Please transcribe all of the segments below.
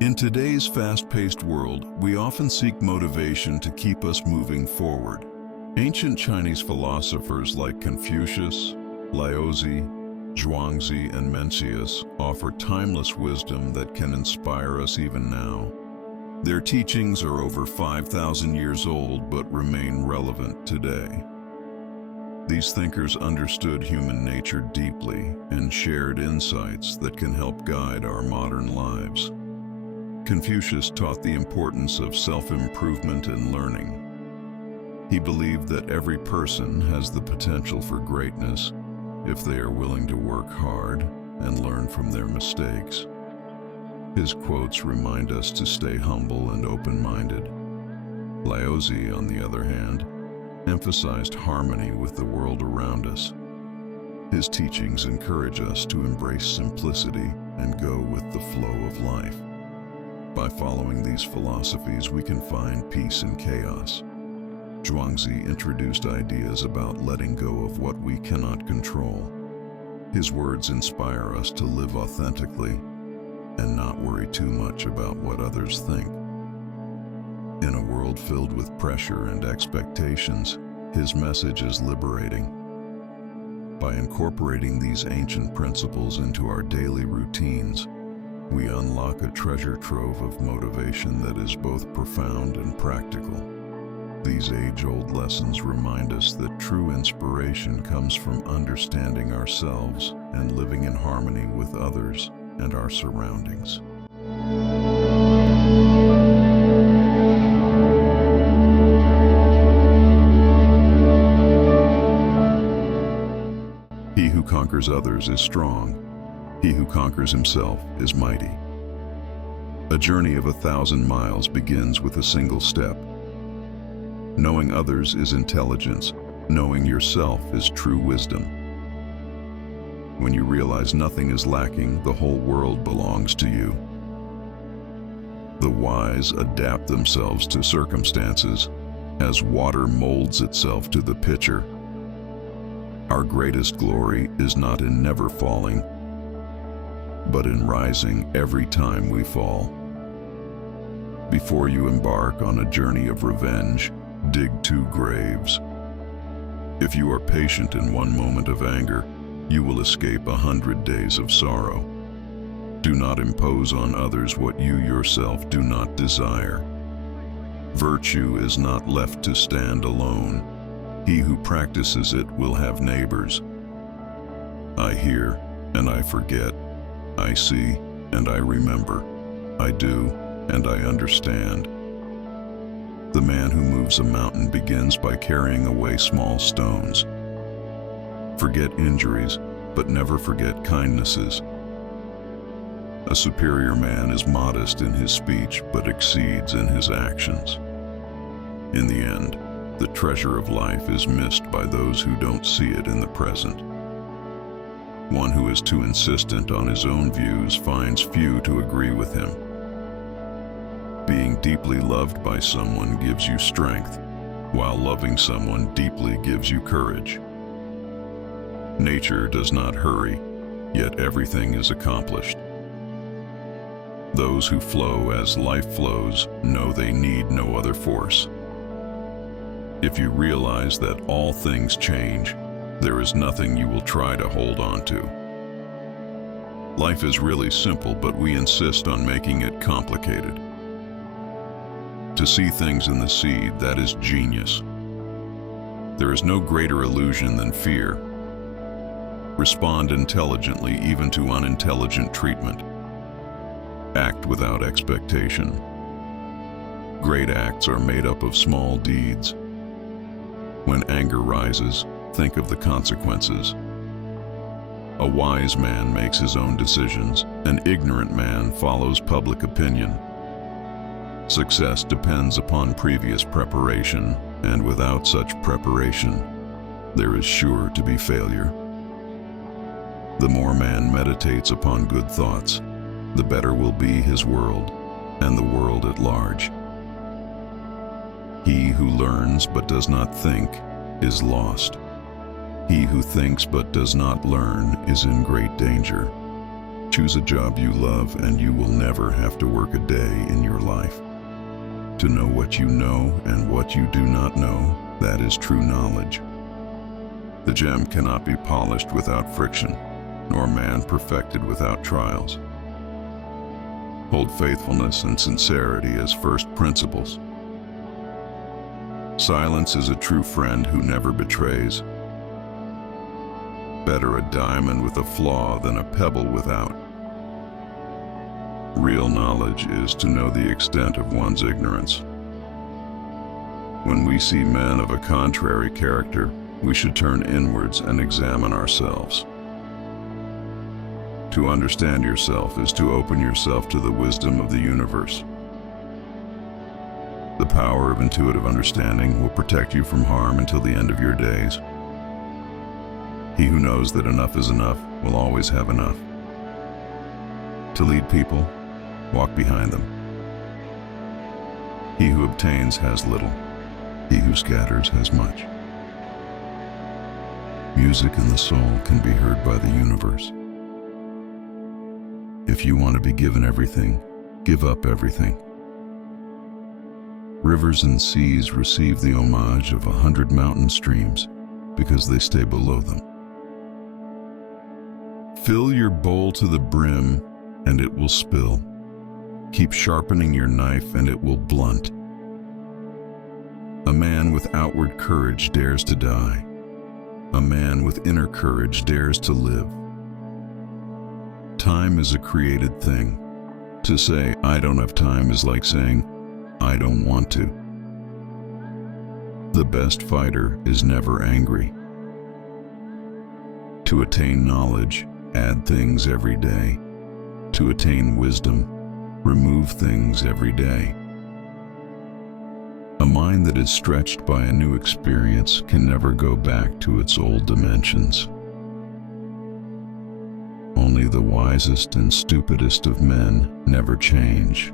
In today's fast-paced world, we often seek motivation to keep us moving forward. Ancient Chinese philosophers like Confucius, Lao Tzu, Zhuangzi, and Mencius offer timeless wisdom that can inspire us even now. Their teachings are over 5,000 years old but remain relevant today. These thinkers understood human nature deeply and shared insights that can help guide our modern lives. Confucius taught the importance of self-improvement and learning. He believed that every person has the potential for greatness if they are willing to work hard and learn from their mistakes. His quotes remind us to stay humble and open-minded. Lao Tzu, on the other hand, emphasized harmony with the world around us. His teachings encourage us to embrace simplicity and go with the flow of life. By following these philosophies, we can find peace in chaos. Zhuangzi introduced ideas about letting go of what we cannot control. His words inspire us to live authentically and not worry too much about what others think. In a world filled with pressure and expectations, his message is liberating. By incorporating these ancient principles into our daily routines, we unlock a treasure trove of motivation that is both profound and practical. These age-old lessons remind us that true inspiration comes from understanding ourselves and living in harmony with others and our surroundings. He who conquers others is strong. He who conquers himself is mighty. A journey of 1,000 miles begins with a single step. Knowing others is intelligence. Knowing yourself is true wisdom. When you realize nothing is lacking, the whole world belongs to you. The wise adapt themselves to circumstances, as water molds itself to the pitcher. Our greatest glory is not in never falling, but in rising every time we fall. Before you embark on a journey of revenge, dig 2 graves. If you are patient in one moment of anger, you will escape 100 days of sorrow. Do not impose on others what you yourself do not desire. Virtue is not left to stand alone. He who practices it will have neighbors. I hear and I forget. I see and I remember. I do and I understand. The man who moves a mountain begins by carrying away small stones. Forget injuries, but never forget kindnesses. A superior man is modest in his speech, but exceeds in his actions. In the end, the treasure of life is missed by those who don't see it in the present. One who is too insistent on his own views finds few to agree with him. Being deeply loved by someone gives you strength, while loving someone deeply gives you courage. Nature does not hurry, yet everything is accomplished. Those who flow as life flows know they need no other force. If you realize that all things change, there is nothing you will try to hold on to. Life is really simple, but we insist on making it complicated. To see things in the seed, that is genius. There is no greater illusion than fear. Respond intelligently even to unintelligent treatment. Act without expectation. Great acts are made up of small deeds. When anger rises, think of the consequences. A wise man makes his own decisions. An ignorant man follows public opinion. Success depends upon previous preparation, and without such preparation, there is sure to be failure. The more man meditates upon good thoughts, the better will be his world, and the world at large. He who learns but does not think is lost. He who thinks but does not learn is in great danger. Choose a job you love and you will never have to work a day in your life. To know what you know and what you do not know, that is true knowledge. The gem cannot be polished without friction, nor man perfected without trials. Hold faithfulness and sincerity as first principles. Silence is a true friend who never betrays. Better a diamond with a flaw than a pebble without. Real knowledge is to know the extent of one's ignorance. When we see men of a contrary character, we should turn inwards and examine ourselves. To understand yourself is to open yourself to the wisdom of the universe. The power of intuitive understanding will protect you from harm until the end of your days. He who knows that enough is enough will always have enough. To lead people, walk behind them. He who obtains has little. He who scatters has much. Music in the soul can be heard by the universe. If you want to be given everything, give up everything. Rivers and seas receive the homage of 100 mountain streams because they stay below them. Fill your bowl to the brim and it will spill. Keep sharpening your knife and it will blunt. A man with outward courage dares to die. A man with inner courage dares to live. Time is a created thing. To say, I don't have time is like saying, I don't want to. The best fighter is never angry. To attain knowledge, add things every day. To attain wisdom, remove things every day. A mind that is stretched by a new experience can never go back to its old dimensions. Only the wisest and stupidest of men never change.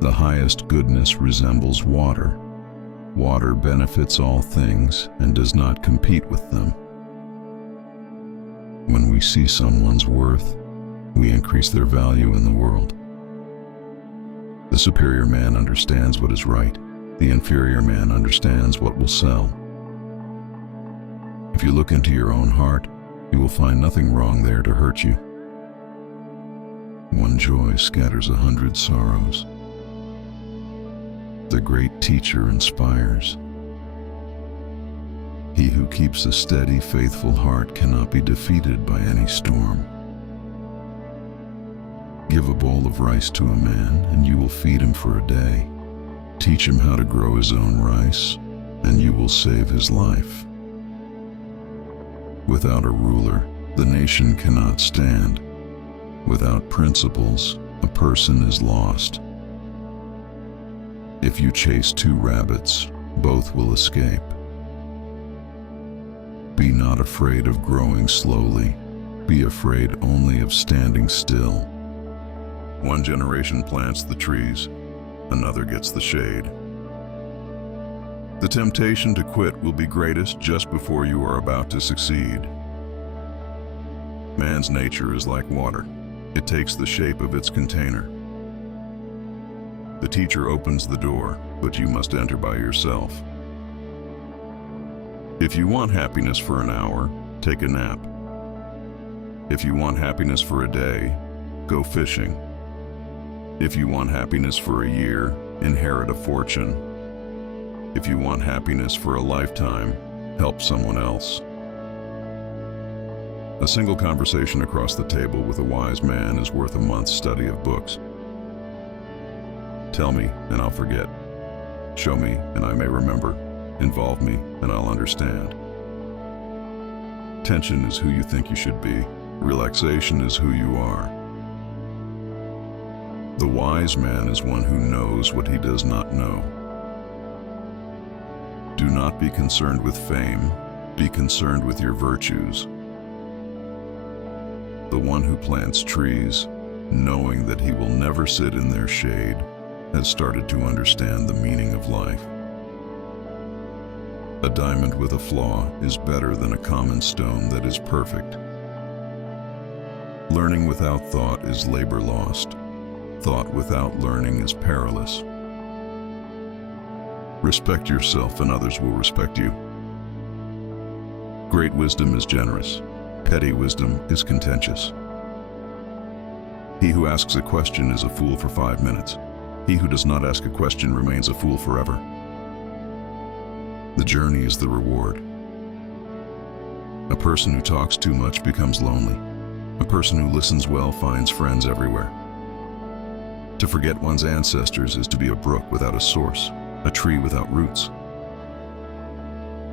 The highest goodness resembles water. Water benefits all things and does not compete with them. When we see someone's worth, we increase their value in the world. The superior man understands what is right. The inferior man understands what will sell. If you look into your own heart, you will find nothing wrong there to hurt you. One joy scatters 100 sorrows. The great teacher inspires. He who keeps a steady, faithful heart cannot be defeated by any storm. Give a bowl of rice to a man, and you will feed him for a day. Teach him how to grow his own rice, and you will save his life. Without a ruler, the nation cannot stand. Without principles, a person is lost. If you chase 2 rabbits, both will escape. Be not afraid of growing slowly. Be afraid only of standing still. One generation plants the trees, another gets the shade. The temptation to quit will be greatest just before you are about to succeed. Man's nature is like water. It takes the shape of its container. The teacher opens the door, but you must enter by yourself. If you want happiness for an hour, take a nap. If you want happiness for a day, go fishing. If you want happiness for a year, inherit a fortune. If you want happiness for a lifetime, help someone else. A single conversation across the table with a wise man is worth a month's study of books. Tell me, and I'll forget. Show me, and I may remember. Involve me, and I'll understand. Tension is who you think you should be. Relaxation is who you are. The wise man is one who knows what he does not know. Do not be concerned with fame. Be concerned with your virtues. The one who plants trees, knowing that he will never sit in their shade, has started to understand the meaning of life. A diamond with a flaw is better than a common stone that is perfect. Learning without thought is labor lost. Thought without learning is perilous. Respect yourself and others will respect you. Great wisdom is generous. Petty wisdom is contentious. He who asks a question is a fool for 5 minutes. He who does not ask a question remains a fool forever. The journey is the reward. A person who talks too much becomes lonely. A person who listens well finds friends everywhere. To forget one's ancestors is to be a brook without a source, a tree without roots.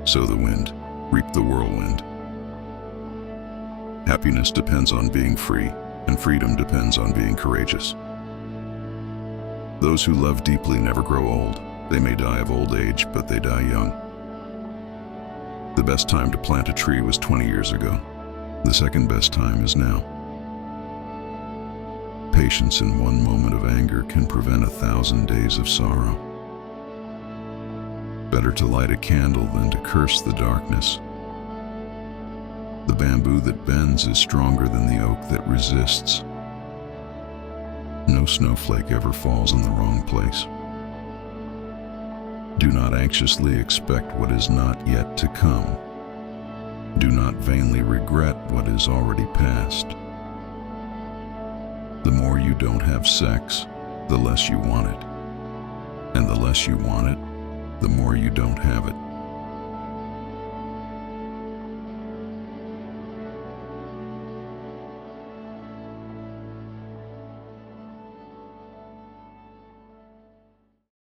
Sow the wind, reap the whirlwind. Happiness depends on being free, and freedom depends on being courageous. Those who love deeply never grow old. They may die of old age, but they die young. The best time to plant a tree was 20 years ago. The second best time is now. Patience in one moment of anger can prevent 1,000 days of sorrow. Better to light a candle than to curse the darkness. The bamboo that bends is stronger than the oak that resists. No snowflake ever falls in the wrong place. Do not anxiously expect what is not yet to come. Do not vainly regret what is already past. The more you don't have sex, the less you want it. And the less you want it, the more you don't have it.